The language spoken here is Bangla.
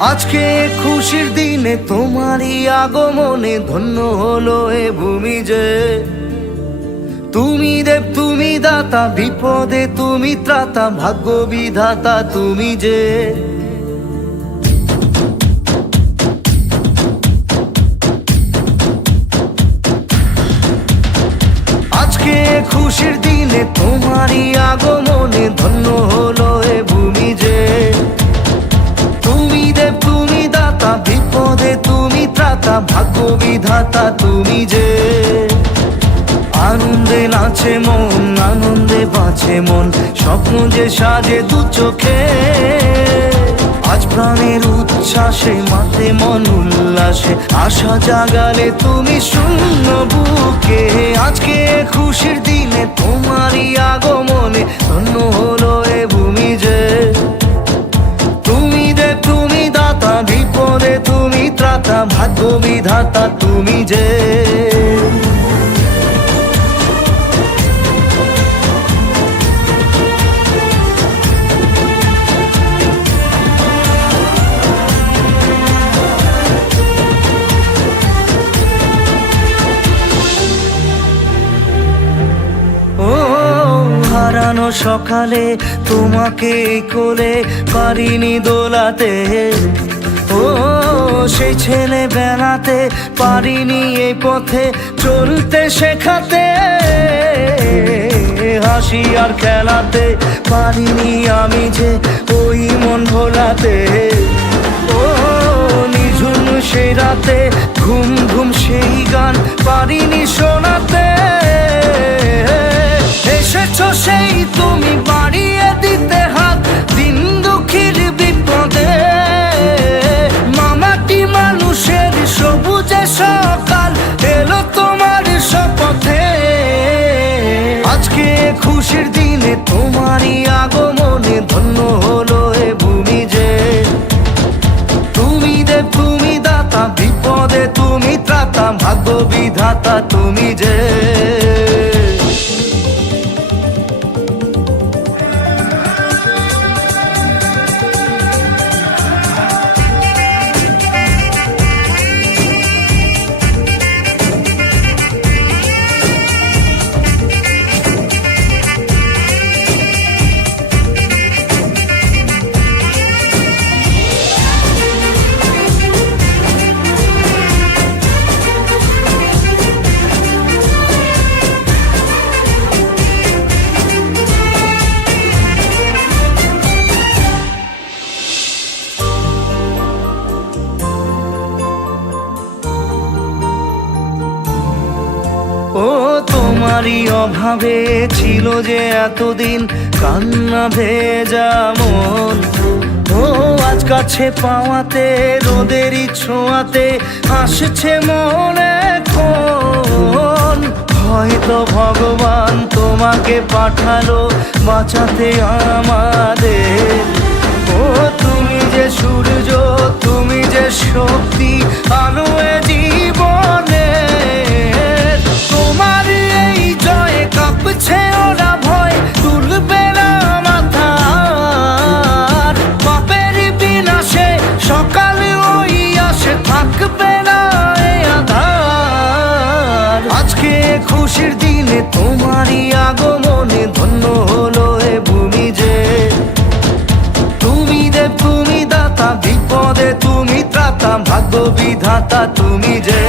আজকে খুশির দিনে তোমারই আগমনে ধন্য হলো এ ভূমি যে। তুমি দেব তুমি দাতা, বিপদে তুমি ত্রাতা, ভাগ্য বিধাতা তুমি যে। আজকে খুশির দিনে তোমারই আগমনে ধন্য হলো এ ভূমি যে। তুমি দেব তুমি দাতা, বিপদে তুমি ত্রাতা, ভাগ্য বিধাতা তুমি যে। আনন্দে নাচে মন, আনন্দে বাঁচে মন, স্বপ্ন যে সাজে দু চোখে। আজ প্রাণের উচ্ছ্বাসে মাতে মন উল্লাসে, আশা জাগালে তুমি শূন্য বুকে। আজকে খুশির দিনে তোমারই আগমনে ধন্য হলো এ ভূমি যে। তুমি দেব তুমি দাতা, বিপদে তুমি ত্রাতা, ভাগ্য বিধাতা তুমি যে। হারানো সকালে তোমাকে কোলে পারিনি দোলাতে, ও সেই ছেলে বেলাতে পারিনি এই পথে চলতে শেখাতে। হাসি আর খেলাতে পারিনি আমি যে ওই মন ভোলাতে। ও নিঝুম সেই রাতে ঘুম ঘুম সেই গান পারিনি শোনাতে। এসেছো সেই তুমি বাড়িয়ে দিতে হাত দিন দুঃখীর বিপদে। মামাটি মানুষের সবুজে সকাল এলো তোমার শপথে। আজকে খুশির দিনে তোমারই আগমনে ধন্য হলো এ ভূমি যে। তুমি দেব তুমি দাতা, বিপদে তুমি ত্রাতা, ভাগ্য বিধাতা তুমি যে। ও তোমারই অভাবে ছিল যে এতদিন কান্না ভেজা মন। ও আজ কাছে পাওয়াতে রোদেরই ছোঁয়াতে আসছে মনে এখন। হয়তো ভগবান তোমাকে পাঠালো বাঁচাতে আমাদের। ও তুমি যে সূর্য, তুমি যে শক্তি, আলো এ জীবনে। তোমার এই জয়ে কাঁপছে ওরা ভয়, তুলবে না মাথা। পাপের বিনাশে সকালে ওই আসে, থাকবে না এই আধার। আজকে খুশির দিনে তোমারই আগমনে ধন্য হলো এ ভূমি যে। তুমি দেব তুমি দাতা, বিপদে তুমি ত্রাতা, ভাগ্য বিধাতা তুমি যে।